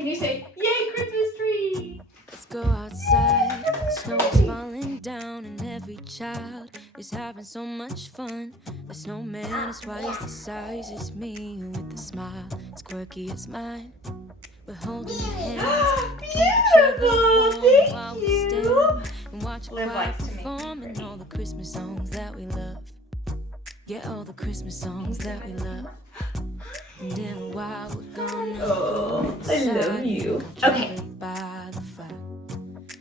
Can you say, yay, Christmas tree? Let's go outside, the snow's falling down and every child is having so much fun. The snowman is twice the size as me with a smile as quirky as mine. We're holding hands, keep each other warm while we stand and watch a choir perform and all the Christmas songs that we love. Yeah, all the Christmas songs that we love. And in a while we're gonna I love you. Okay. By the fire.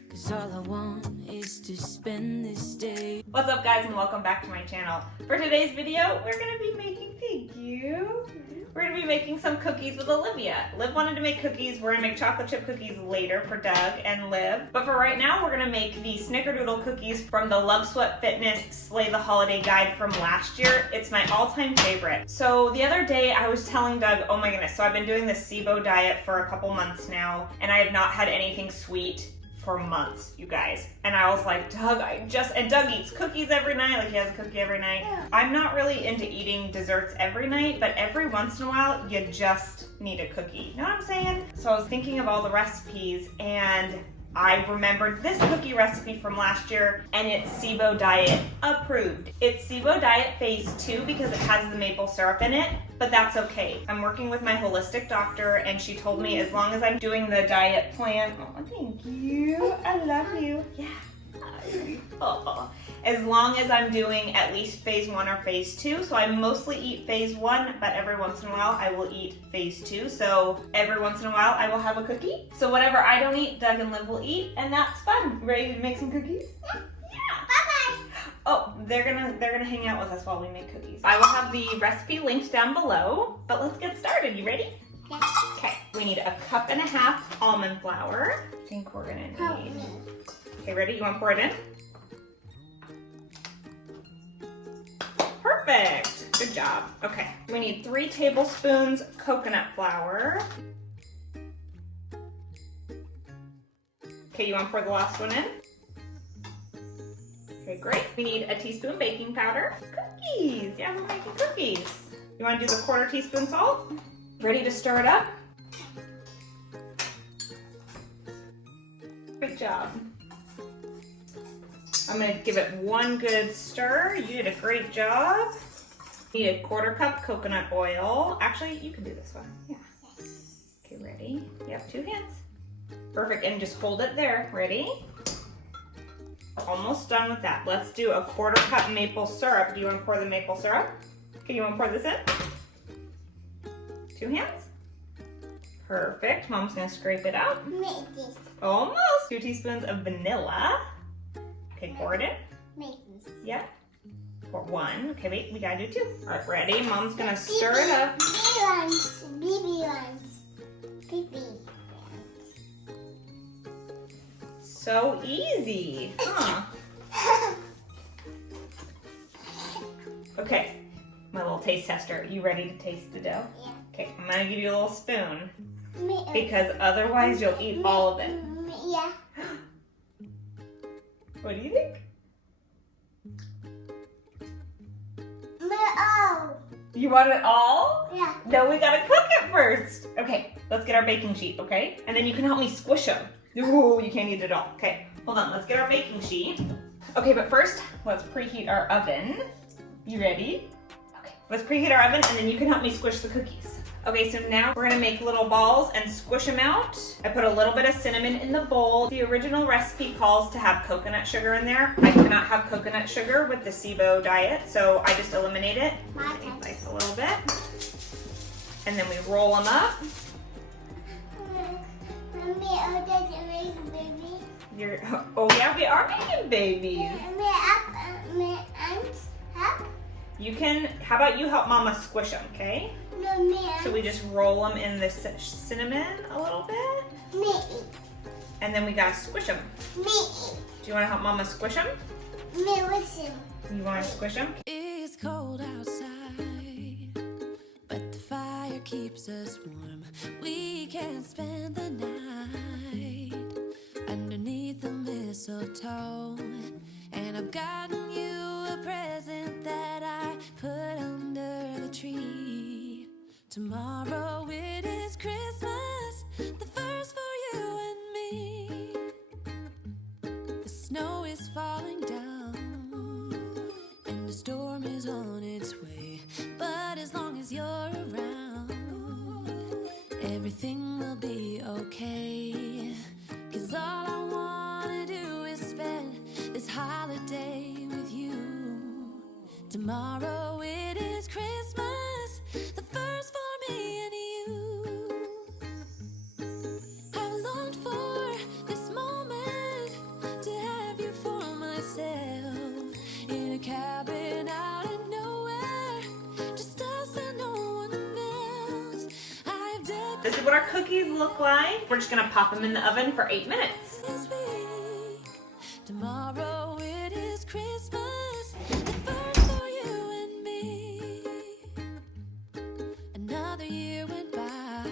'Cause all I want is to spend this day. What's up, guys, and welcome back to my channel. For today's video, we're gonna be making, thank you. We're gonna be making some cookies with Olivia. Liv wanted to make cookies. We're gonna make chocolate chip cookies later for Doug and Liv. But for right now, we're gonna make the Snickerdoodle cookies from the Love Sweat Fitness Slay the Holiday Guide from last year. It's my all-time favorite. So the other day, I was telling Doug, oh my goodness, so I've been doing the SIBO diet for a couple months now, and I have not had anything sweet for months, you guys. And I was like, Doug, and Doug eats cookies every night, like he has a cookie every night. I'm not really into eating desserts every night, but every once in a while, you just need a cookie. You know what I'm saying? So I was thinking of all the recipes, and I remembered this cookie recipe from last year, and it's SIBO diet approved. It's SIBO diet phase 2 because it has the maple syrup in it, but that's okay. I'm working with my holistic doctor, and she told me as long as I'm doing the diet plan, oh, thank you, I love you, yeah. Oh. As long as I'm doing at least phase 1 or phase 2. So I mostly eat phase 1, but every once in a while I will eat phase 2. So every once in a while I will have a cookie. So whatever I don't eat, Doug and Liv will eat, and that's fun. Ready to make some cookies? Yeah. Bye-bye. Oh, they're gonna hang out with us while we make cookies. I will have the recipe linked down below, but let's get started. You ready? Yeah. Okay, we need 1.5 cups almond flour. I think we're gonna need. Okay, ready? You want to pour it in? Perfect. Good job. Okay. We need 3 tablespoons coconut flour. Okay, you want to pour the last one in? Okay, great. We need 1 teaspoon baking powder. Cookies. Yeah, we're making cookies. You want to do the 1/4 teaspoon salt? Ready to stir it up? Great job. I'm gonna give it one good stir. You did a great job. Need 1/4 cup coconut oil. Actually, you can do this one. Yeah. Okay, ready? You have 2 hands. Perfect, and just hold it there. Ready? Almost done with that. Let's do 1/4 cup maple syrup. Do you want to pour the maple syrup? Okay, you want to pour this in? 2 hands. Perfect. Mom's gonna scrape it out. Almost. 2 teaspoons of vanilla. Okay, pour it in. Yeah. Pour 1. Okay, wait, we gotta do 2. All right, ready? Mom's gonna stir it up. Baby ones. So easy, huh? Okay, my little taste tester. You ready to taste the dough? Yeah. Okay, I'm gonna give you a little spoon because otherwise you'll eat all of it. Yeah. What do you think? You want it all? Yeah. No, we gotta cook it first. Okay, let's get our baking sheet, okay? And then you can help me squish them. Ooh, you can't eat it all. Okay, hold on, let's get our baking sheet. Okay, but first, let's preheat our oven. You ready? Okay, let's preheat our oven and then you can help me squish the cookies. Okay, so now we're gonna make little balls and squish them out. I put a little bit of cinnamon in the bowl. The original recipe calls to have coconut sugar in there. I cannot have coconut sugar with the SIBO diet, so I just eliminate it. Slice a little bit. And then we roll them up. Oh yeah, we are making babies. You can, how about you help Mama squish them, okay? So we just roll them in the cinnamon a little bit. And then we gotta squish them. Do you wanna help Mama squish them? You wanna squish them? It's cold outside, but the fire keeps us warm. We can spend the night underneath the mistletoe. And I've gotten you a present that I put under the tree. Tomorrow it is Christmas, the first everything will be okay. 'Cause all I wanna do is spend this holiday with you. Tomorrow it is Christmas, the first for me and you. I've longed for this moment to have you for myself in a cabin out in nowhere, just us and no one else. I've decorated This is what our cookies look like. We're just gonna pop them in the oven for 8 minutes. this week. Tomorrow it is Christmas, the first for you and me. Another year went by,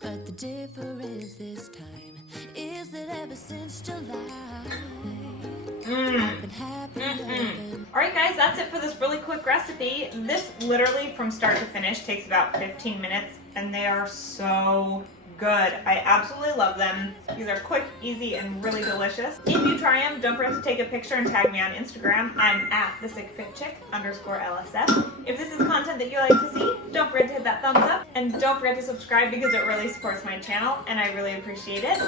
but the difference this time is that ever since July, I've been happier than All right, guys, that's it for this really quick recipe. This literally from start to finish takes about 15 minutes, and they are so good. I absolutely love them. These are quick, easy, and really delicious. If you try them, don't forget to take a picture and tag me on Instagram. I'm at thesickfitchick_LSF. If this is content that you like to see, don't forget to hit that thumbs up, and don't forget to subscribe because it really supports my channel, and I really appreciate it.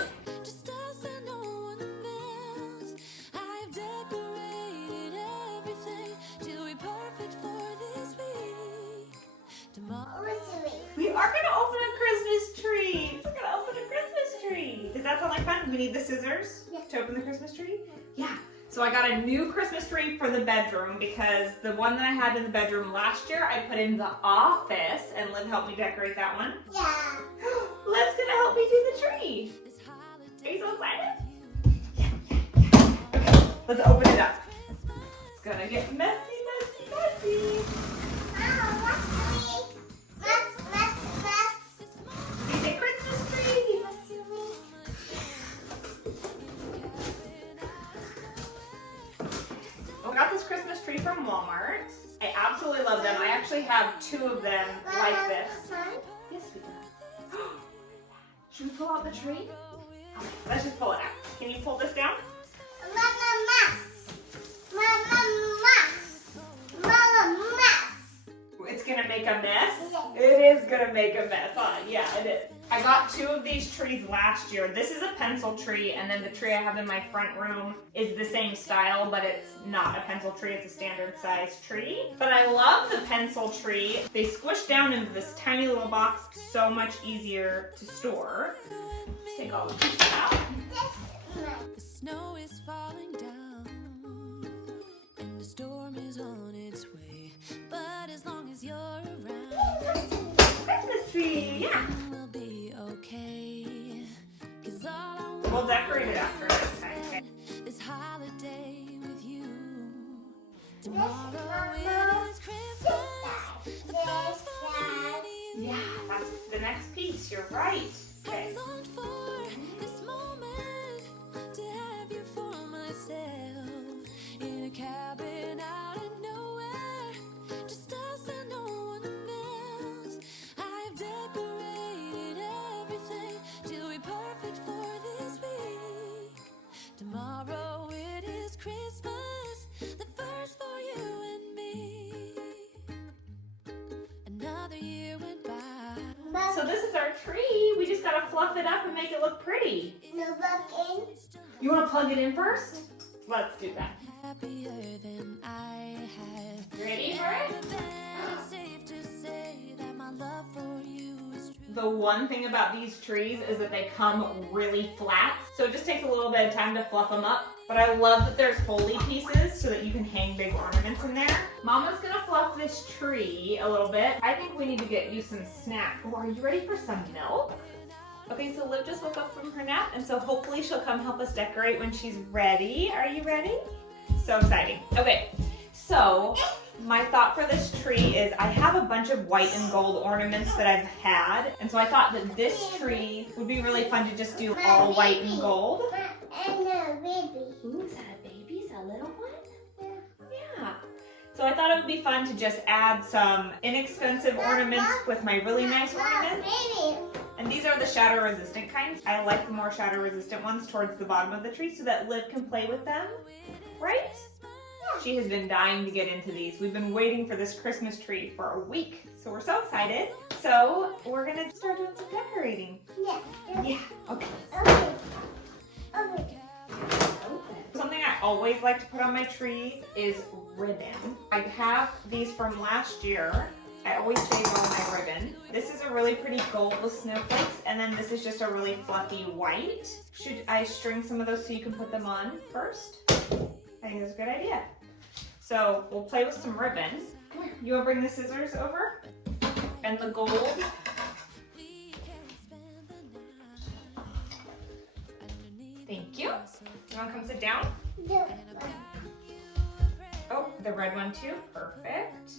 just us and no one else. I've decorated everything till we're perfect for this week. Tomorrow. We are gonna open a Christmas tree. We're gonna open a Christmas tree. Does that sound like fun? We need the scissors to open the Christmas tree. Yeah. So I got a new Christmas tree for the bedroom because the one that I had in the bedroom last year, I put in the office, and Liv helped me decorate that one. Yeah. Liv's gonna help me do the tree. This holiday Are you so excited? Yeah. Okay, let's open it up. It's gonna get messy, messy, messy. It's a Christmas tree. I got this Christmas tree from Walmart. I absolutely love them. I actually have 2 of them like this. Yes, we do. Should we pull out the tree? Okay, let's just pull it out. Can you pull this down? It's gonna make a mess? It is gonna make a mess, huh? Yeah, it is. I got 2 of these trees last year. This is a pencil tree, and then the tree I have in my front room is the same style, but it's not a pencil tree, it's a standard size tree. But I love the pencil tree. They squish down into this tiny little box, so much easier to store. Let's take all the pieces out. the snow is falling down and the storm is on its way. But as long as you're around, Christmas tree, yeah. we'll be okay. 'Cause all I We'll decorate it after this time. Okay. this holiday with you. Tomorrow it is Christmas, the first for me and you. Yeah, that's the next piece. You're right. Okay. I longed for this moment to have you for myself in a cabin out in nowhere, just us and no one else. I've decorated everything till we're perfect for this week. Tomorrow it is Christmas, the first for you and me. Another year went by. So this is our tree. We just gotta fluff it up and make it look pretty. You wanna plug it in first? Let's do that. Happier than I had. You ready for it? Safe to say that my love for you is true. The one thing about these trees is that they come really flat, so it just takes a little bit of time to fluff them up. But I love that there's holy pieces so that you can hang big ornaments in there. Mama's gonna fluff this tree a little bit. I think we need to get you some snack. Oh, are you ready for some milk? Okay, so Liv just woke up from her nap, and so hopefully she'll come help us decorate when she's ready. Are you ready? So exciting. Okay, so my thought for this tree is I have a bunch of white and gold ornaments that I've had, and so I thought that this tree would be really fun to just do all white and gold. And a baby. Ooh, is that a baby? Is that a little one? Yeah. So I thought it would be fun to just add some inexpensive ornaments with my really nice ornaments. Baby. And these are the shadow resistant kinds. I like the more shadow resistant ones towards the bottom of the tree so that Liv can play with them. Right? She has been dying to get into these. We've been waiting for this Christmas tree for a week, so we're so excited. So we're gonna start doing some decorating. Yeah. Yeah, okay. Okay. Okay. Something I always like to put on my tree is ribbon. I have these from last year. I always save all my ribbon. This is a really pretty gold with snowflakes, and then this is just a really fluffy white. Should I string some of those so you can put them on first? I think that's a good idea. So we'll play with some ribbon. You wanna bring the scissors over? And the gold. Thank you. You wanna come sit down? Yeah. Oh, the red one too, perfect.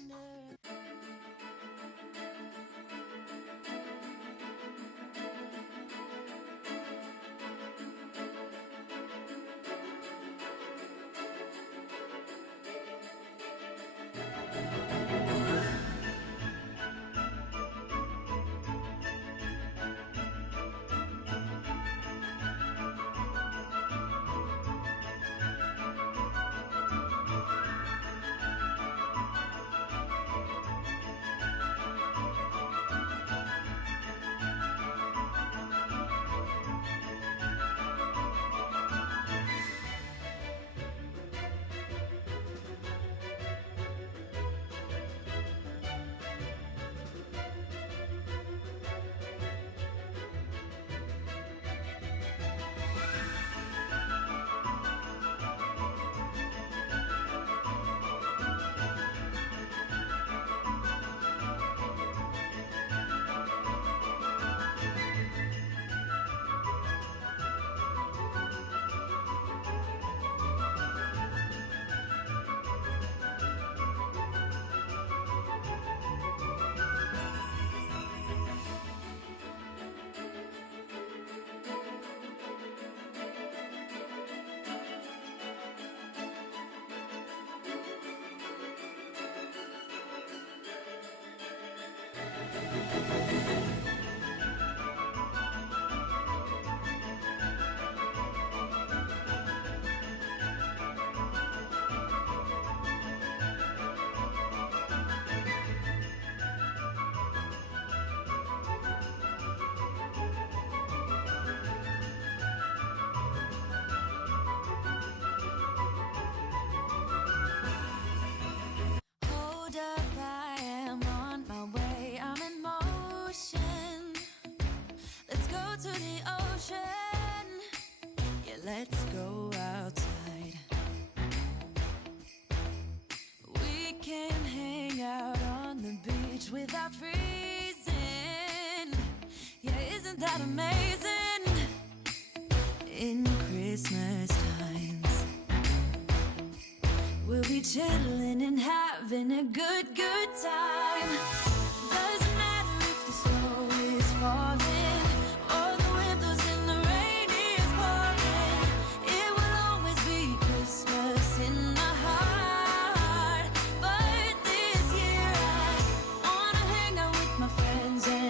Hold up, I am on my way. I'm in motion. Let's go to the ocean. Yeah, let's go outside. We can hang out on the beach without freezing. Yeah, isn't that amazing? In Christmas times, we'll be chilling and having a good time.